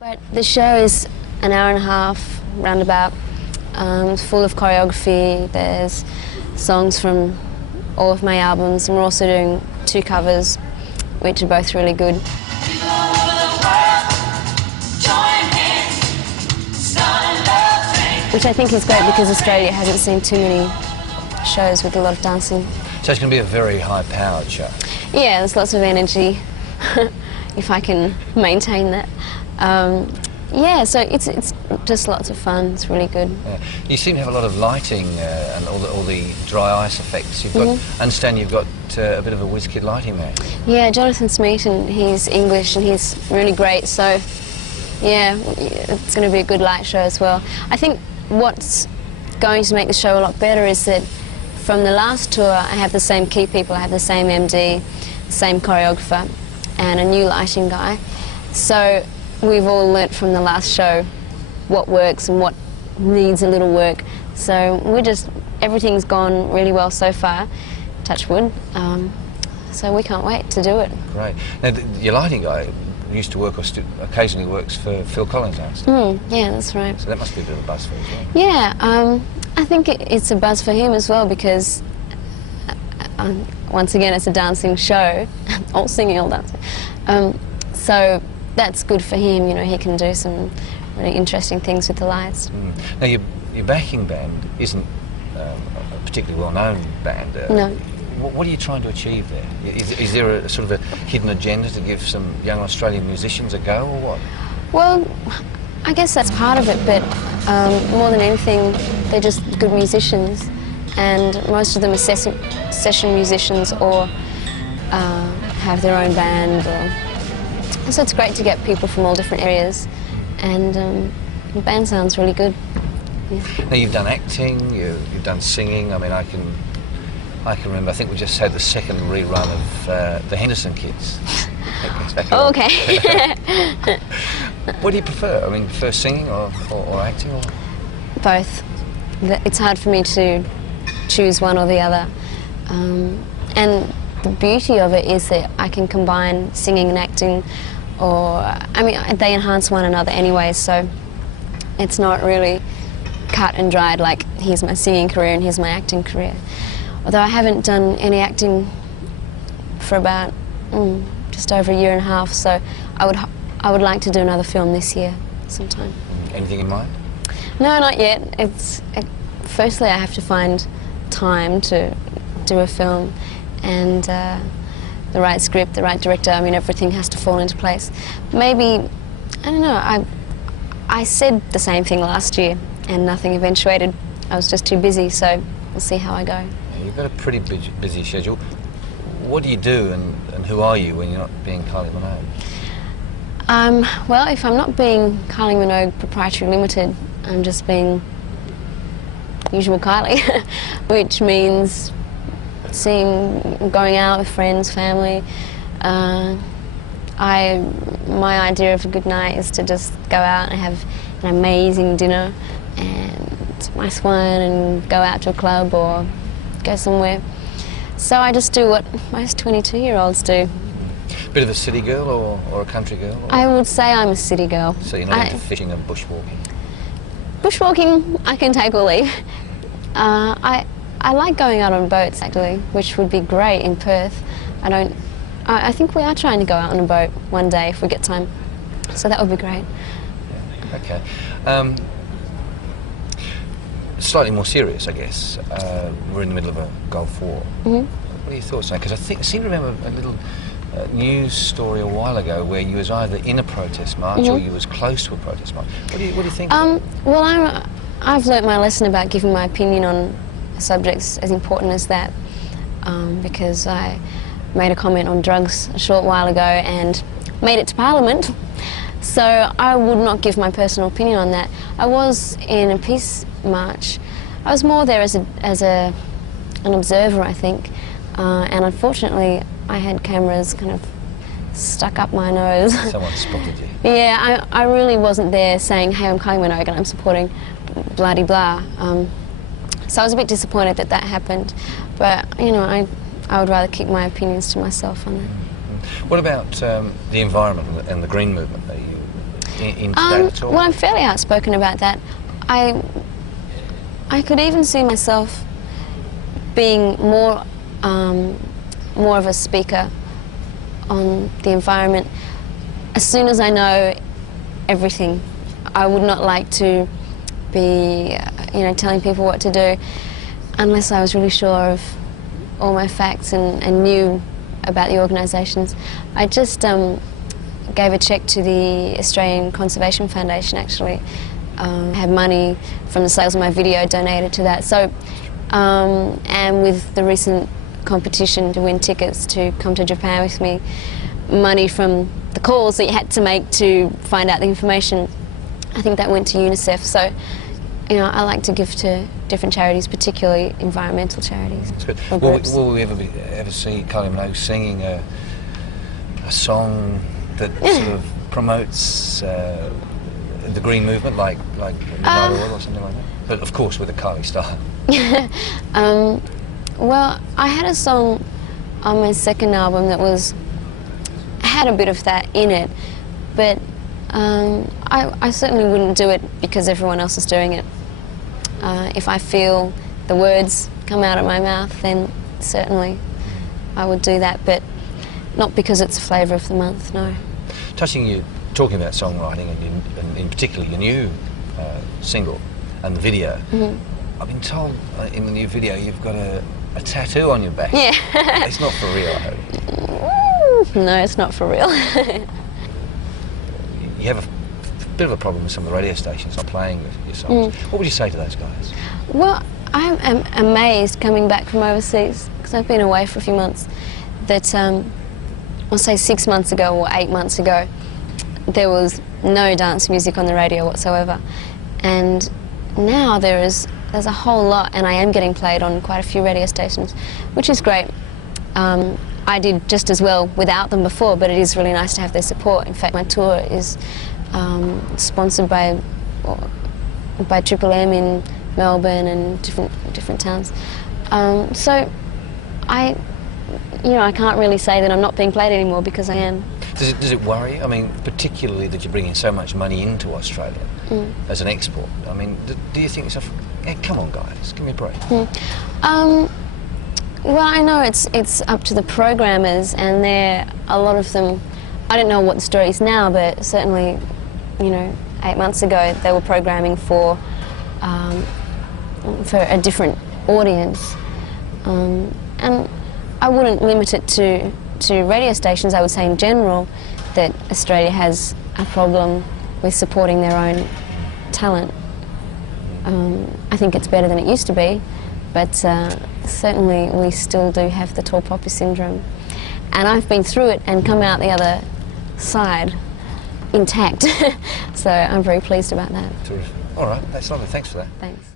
But the show is an hour and a half, roundabout, full of choreography. There's songs from all of my albums, and we're also doing 2 covers, which are both really good. Which I think is great because Australia hasn't seen too many shows with a lot of dancing. So it's going to be a very high-powered show? Yeah, there's lots of energy, if I can maintain that. Yeah, so it's just lots of fun. It's really good. Yeah. You seem to have a lot of lighting and all the dry ice effects. You've got, I understand you've got a bit of a whiz-kid lighting man. Yeah, Jonathan Smeaton, he's English and he's really great. So, yeah, it's going to be a good light show as well. I think what's going to make the show a lot better is that from the last tour, I have the same key people. I have the same MD, the same choreographer, and a new lighting guy. So we've all learnt from the last show what works and what needs a little work. So everything's gone really well so far, touch wood. So we can't wait to do it. Great. Now, your lighting guy used to work or occasionally works for Phil Collins, I understand. Yeah, that's right. So that must be a bit of a buzz for him as well. Yeah, I think it's a buzz for him as well because, once again, it's a dancing show, all singing, all dancing. So that's good for him, you know, he can do some really interesting things with the lights. Now, your backing band isn't a particularly well-known band. No. What are you trying to achieve there? Is there a sort of a hidden agenda to give some young Australian musicians a go, or what? Well, I guess that's part of it, but more than anything, they're just good musicians, and most of them are session musicians or have their own band. So it's great to get people from all different areas, and the band sounds really good. Yeah. Now, you've done acting, you've done singing. I mean, I can remember, I think we just had the second rerun of The Henderson Kids. Oh, okay. What do you prefer? I mean, prefer singing or acting? Or? Both. It's hard for me to choose one or the other. And the beauty of it is that I can combine singing and acting, I mean, they enhance one another anyway, so it's not really cut and dried like here's my singing career and here's my acting career. Although I haven't done any acting for about just over a year and a half, so I would like to do another film this year sometime. Anything in mind? No, not yet. Firstly, I have to find time to do a film, and the right script, the right director. I mean, everything has to fall into place. Maybe, I don't know, I said the same thing last year and nothing eventuated. I was just too busy, so we'll see how I go. You've got a pretty busy schedule. What do you do and who are you when you're not being Kylie Minogue? Well, if I'm not being Kylie Minogue Proprietary Limited, I'm just being usual Kylie, which means going out with friends, family. My idea of a good night is to just go out and have an amazing dinner and some nice wine and go out to a club or go somewhere. So I just do what most 22-year-olds do. Bit of a city girl or a country girl? Or? I would say I'm a city girl. So you're not into fishing and bushwalking? Bushwalking, I can take or leave. I like going out on boats, actually, which would be great in Perth. I think we are trying to go out on a boat one day if we get time. So that would be great. Yeah, okay. Slightly more serious, I guess. We're in the middle of a Gulf War. What are your thoughts on that? Because I seem to remember a little news story a while ago where you was either in a protest march or you was close to a protest march. What do you think? Well, I've learnt my lesson about giving my opinion on subjects as important as that, because I made a comment on drugs a short while ago and made it to Parliament. So I would not give my personal opinion on that. I was in a peace march. I was more there as an observer, I think, and unfortunately I had cameras kind of stuck up my nose. Someone spotted you. Yeah, I really wasn't there saying, hey, I'm Kylie Minogue and I'm supporting blah-de-blah. So I was a bit disappointed that happened, but you know, I would rather keep my opinions to myself on that. What about the environment and the green movement? Are you into that at all? Well, I'm fairly outspoken about that. I could even see myself being more of a speaker on the environment. As soon as I know everything, I would not like to be, telling people what to do unless I was really sure of all my facts and knew about the organisations. I just gave a cheque to the Australian Conservation Foundation, actually. Had money from the sales of my video donated to that. So, and with the recent competition to win tickets to come to Japan with me, money from the calls that you had to make to find out the information, I think that went to UNICEF. So, I like to give to different charities, particularly environmental charities. That's good. Will we ever see Kylie Minogue singing a song that sort of promotes the green movement, like Midnight Oil or something like that? But of course with a Kylie style. Well, I had a song on my second album that had a bit of that in it, but I certainly wouldn't do it because everyone else is doing it. If I feel the words come out of my mouth, then certainly I would do that, but not because it's a flavour of the month, no. Talking about songwriting and in particular your new single and the video, I've been told in the new video you've got a tattoo on your back. Yeah. It's not for real, I hope. No, it's not for real. You have a bit of a problem with some of the radio stations not playing your songs. What would you say to those guys? Well, I'm amazed coming back from overseas, because I've been away for a few months, that I'll say 6 months ago or 8 months ago, there was no dance music on the radio whatsoever. And now there's a whole lot, and I am getting played on quite a few radio stations, which is great. I did just as well without them before, but it is really nice to have their support. In fact, my tour is sponsored by Triple M in Melbourne and different towns. So I can't really say that I'm not being played anymore, because I am. Does it worry you? I mean, particularly that you're bringing so much money into Australia as an export. I mean, do you think yourself, come on guys, give me a break? Well, I know it's up to the programmers, and a lot of them, I don't know what the story is now, but certainly, 8 months ago they were programming for a different audience, and I wouldn't limit it to radio stations. I would say in general that Australia has a problem with supporting their own talent. I think it's better than it used to be, but certainly we still do have the tall poppy syndrome. And I've been through it and come out the other side intact. So I'm very pleased about that. Terrific. All right, that's lovely. Thanks for that. Thanks.